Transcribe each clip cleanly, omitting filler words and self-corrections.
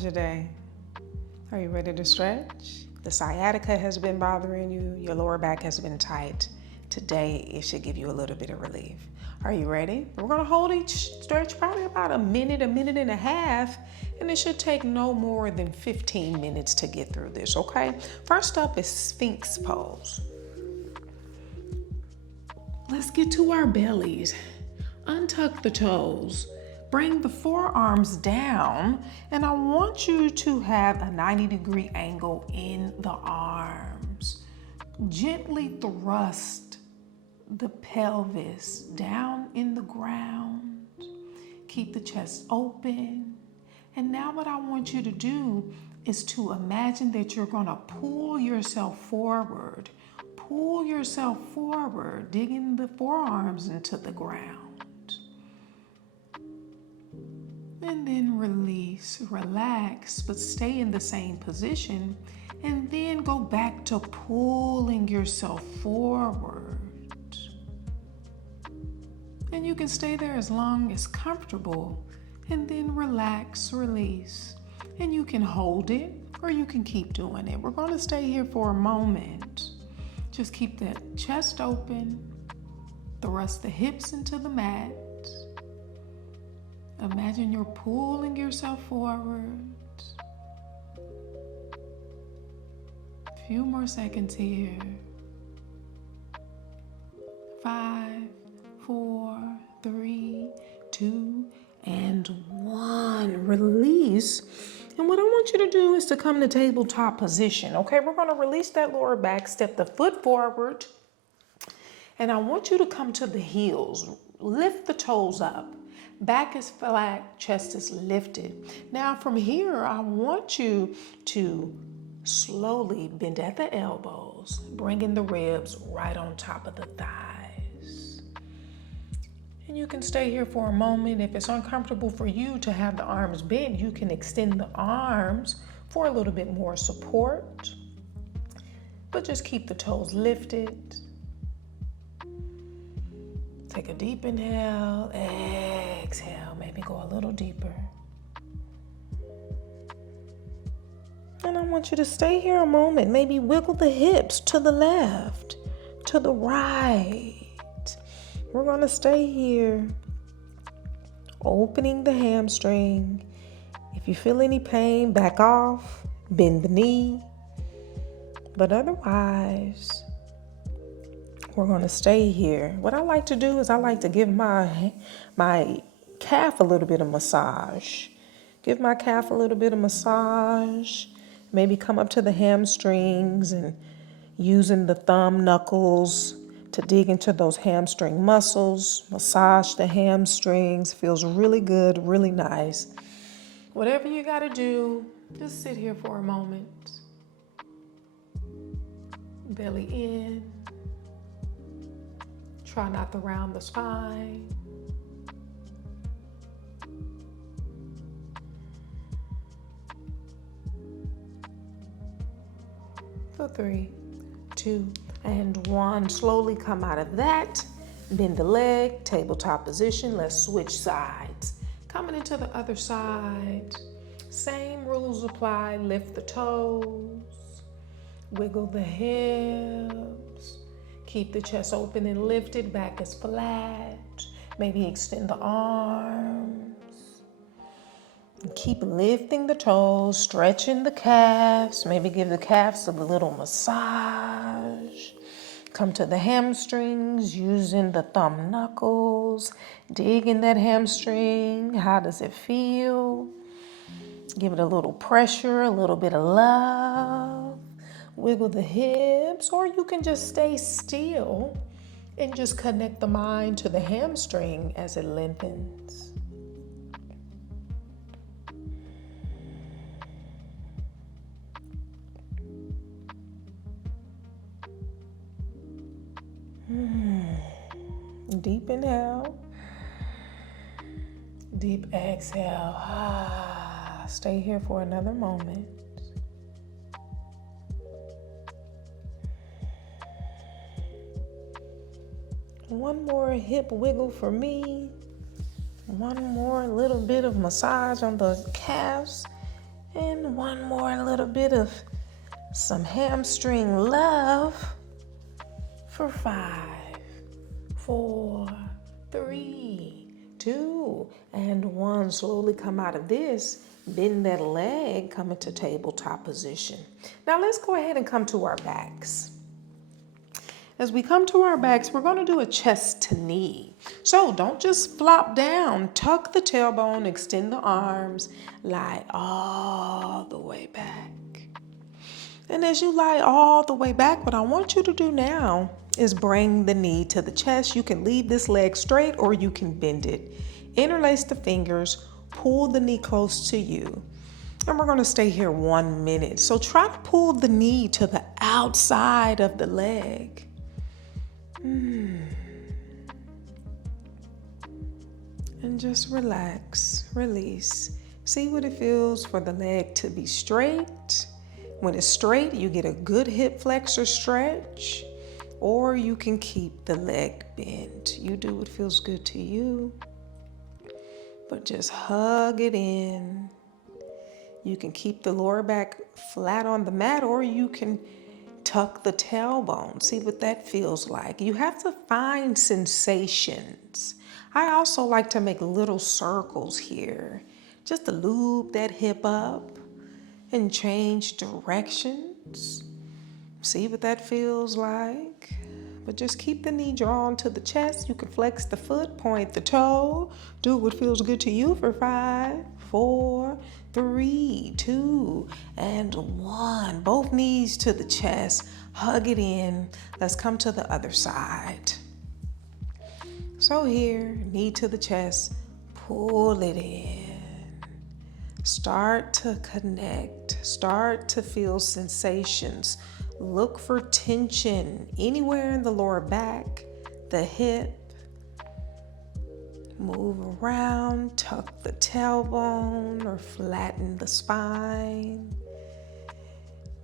was your day? Are you ready to stretch? The sciatica has been bothering you. Your lower back has been tight. Today, it should give you a little bit of relief. Are you ready? We're going to hold each stretch probably about a minute and a half, and it should take no more than 15 minutes to get through this, okay? First up is Sphinx pose. Let's get to our bellies. Untuck the toes. Bring the forearms down, and I want you to have a 90-degree angle in the arms. Gently thrust the pelvis down in the ground. Keep the chest open. And now what I want you to do is to imagine that you're going to pull yourself forward. Pull yourself forward, digging the forearms into the ground. And then release, relax, but stay in the same position. And then go back to pulling yourself forward. And you can stay there as long as comfortable. And then relax, release. And you can hold it or you can keep doing it. We're going to stay here for a moment. Just keep that chest open. Thrust the hips into the mat. Imagine you're pulling yourself forward. A few more seconds here. 5, 4, 3, 2, and 1. Release. And what I want you to do is to come to tabletop position. Okay, we're going to release that lower back, step the foot forward. And I want you to come to the heels. Lift the toes up. Back is flat, chest is lifted. Now from here, I want you to slowly bend at the elbows, bringing the ribs right on top of the thighs. And you can stay here for a moment. If it's uncomfortable for you to have the arms bent, you can extend the arms for a little bit more support. But just keep the toes lifted. Take a deep inhale, exhale, maybe go a little deeper. And I want you to stay here a moment, maybe wiggle the hips to the left, to the right. We're gonna stay here, opening the hamstring. If you feel any pain, back off, bend the knee. But otherwise, we're going to stay here. What I like to do is I like to give my calf a little bit of massage. Give my calf a little bit of massage. Maybe come up to the hamstrings and using the thumb knuckles to dig into those hamstring muscles. Massage the hamstrings. Feels really good, really nice. Whatever you got to do, just sit here for a moment. Belly in. Try not to round the spine. For 3, 2, and 1. Slowly come out of that. Bend the leg, tabletop position. Let's switch sides. Coming into the other side. Same rules apply. Lift the toes. Wiggle the hips. Keep the chest open and lifted, back is flat. Maybe extend the arms. And keep lifting the toes, stretching the calves. Maybe give the calves a little massage. Come to the hamstrings, using the thumb knuckles. Dig in that hamstring. How does it feel? Give it a little pressure, a little bit of love. Wiggle the hips, or you can just stay still and just connect the mind to the hamstring as it lengthens. Deep inhale. Deep exhale. Stay here for another moment. One more hip wiggle for me. One more little bit of massage on the calves. And one more little bit of some hamstring love for 5, 4, 3, 2, and 1. Slowly come out of this. Bend that leg, come into tabletop position. Now let's go ahead and come to our backs. As we come to our backs, we're going to do a chest to knee. So don't just flop down. Tuck the tailbone, extend the arms, lie all the way back. And as you lie all the way back, what I want you to do now is bring the knee to the chest. You can leave this leg straight or you can bend it. Interlace the fingers, pull the knee close to you. And we're going to stay here 1 minute. So try to pull the knee to the outside of the leg. And just relax, release. See what it feels for the leg to be straight. When it's straight, you get a good hip flexor stretch, or you can keep the leg bent. You do what feels good to you, but just hug it in. You can keep the lower back flat on the mat, or you can tuck the tailbone. See what that feels like. You have to find sensations. I also like to make little circles here, just to lube that hip up and change directions. See what that feels like. But just keep the knee drawn to the chest. You can flex the foot, point the toe. Do what feels good to you for 5, 4, 3, 2, and 1. Both knees to the chest. Hug it in. Let's come to the other side. So here, knee to the chest. Pull it in. Start to connect. Start to feel sensations. Look for tension anywhere in the lower back, the hip. Move around, tuck the tailbone or flatten the spine.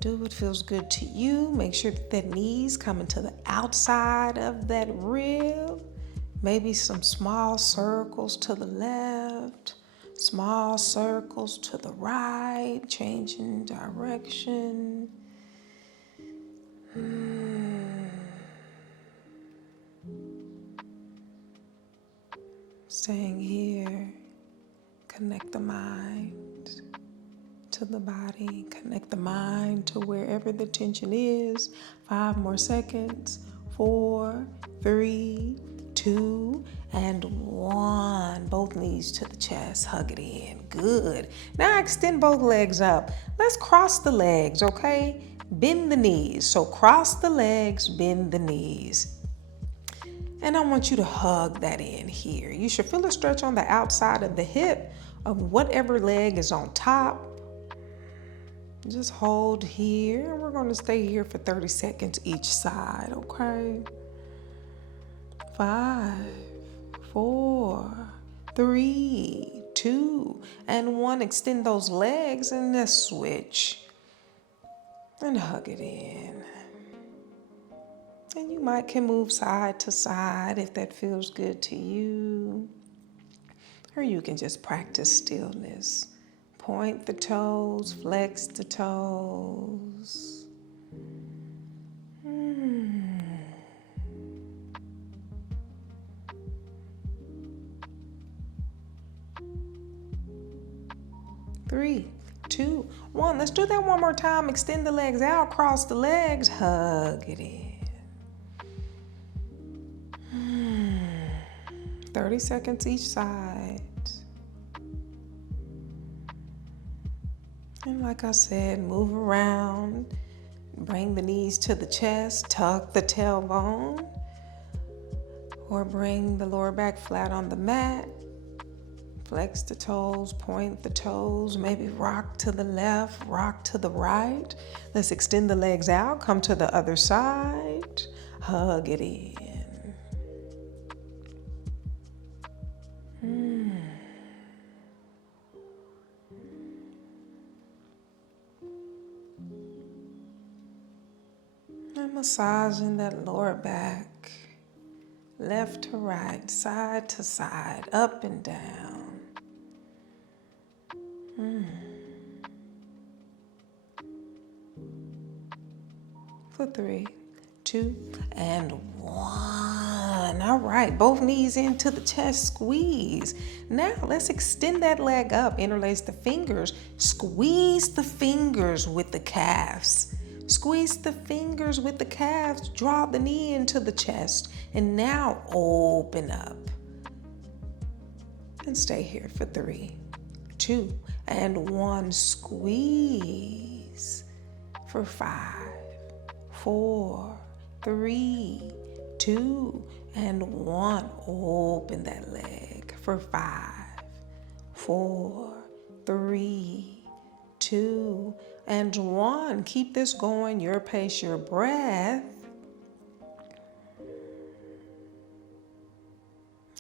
Do what feels good to you. Make sure that knees coming to the outside of that rib. Maybe some small circles to the left, small circles to the right, changing direction. Staying here, connect the mind to the body, connect the mind to wherever the tension is. 5 more seconds. 4, 3, 2, and 1. Both knees to the chest, hug it in. Good. Now extend both legs up. Let's cross the legs, okay? Bend the knees. So cross the legs, bend the knees. And I want you to hug that in here. You should feel a stretch on the outside of the hip of whatever leg is on top. Just hold here. We're going to stay here for 30 seconds each side, okay? 5, 4, 3, 2, and 1. Extend those legs and let's switch. And hug it in. And you can move side to side if that feels good to you. Or you can just practice stillness. Point the toes, flex the toes. 3, 2, 1. Let's do that one more time. Extend the legs out, cross the legs, hug it in. 30 seconds each side. And like I said, move around. Bring the knees to the chest, tuck the tailbone, or bring the lower back flat on the mat. Flex the toes, point the toes, maybe rock to the left, rock to the right. Let's extend the legs out, come to the other side, hug it in. And massaging that lower back, left to right, side to side, up and down. for 3, 2, and 1. All right, both knees into the chest, squeeze. Now let's extend that leg up, interlace the fingers, squeeze the fingers with the calves. Squeeze the fingers with the calves, draw the knee into the chest, and now open up. And stay here for 3, 2, and 1. Squeeze for 5, 4, 3, 2, and 1. Open that leg for 5, 4, 3, 2, and 1. Keep this going, your pace, your breath.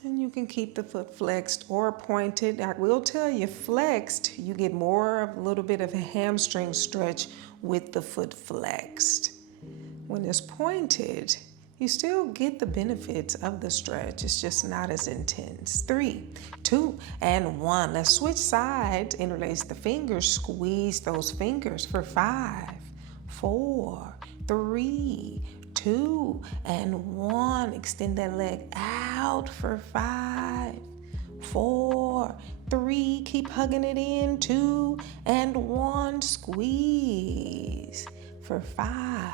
And you can keep the foot flexed or pointed. I will tell you, flexed, you get more of a little bit of a hamstring stretch with the foot flexed. When it's pointed, you still get the benefits of the stretch. It's just not as intense. 3, 2, and 1. Let's switch sides. Interlace the fingers. Squeeze those fingers for 5, 4, 3, 2, and 1. Extend that leg out for 5, 4, 3. Keep hugging it in. 2, and 1. Squeeze for 5,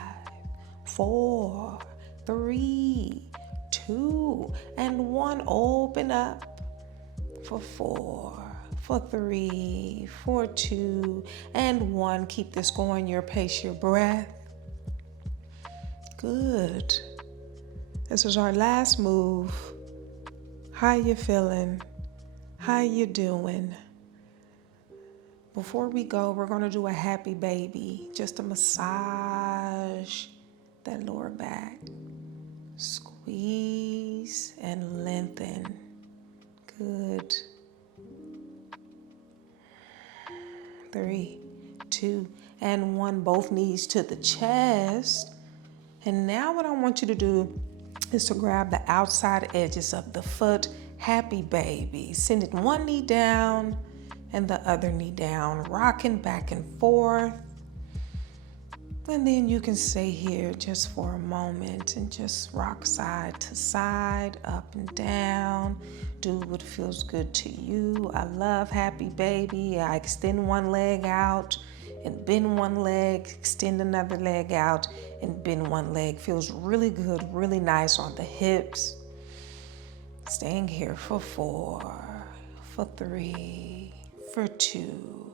4, 3, 2, and 1. Open up for 4, for 3, for 2, and 1. Keep this going, your pace, your breath. Good. This is our last move. How you feeling? How you doing? Before we go, we're going to do a happy baby. Just a massage that lower back. Squeeze and lengthen. Good. 3, 2, and 1. Both knees to the chest. And now what I want you to do is to grab the outside edges of the foot. Happy baby. Send it one knee down and the other knee down, rocking back and forth. And then you can stay here just for a moment and just rock side to side, up and down. Do what feels good to you. I love happy baby. I extend one leg out and bend one leg, extend another leg out and bend one leg. Feels really good, really nice on the hips. Staying here for 4, for 3, for 2,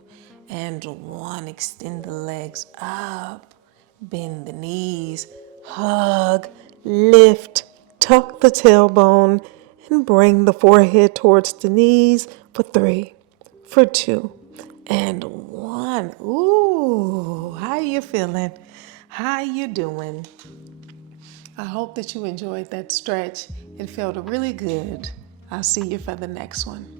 and 1. Extend the legs up, bend the knees, hug, lift, tuck the tailbone, and bring the forehead towards the knees for 3, for 2, and 1. Ooh, how you feeling? How you doing? I hope that you enjoyed that stretch. It felt really good. I'll see you for the next one.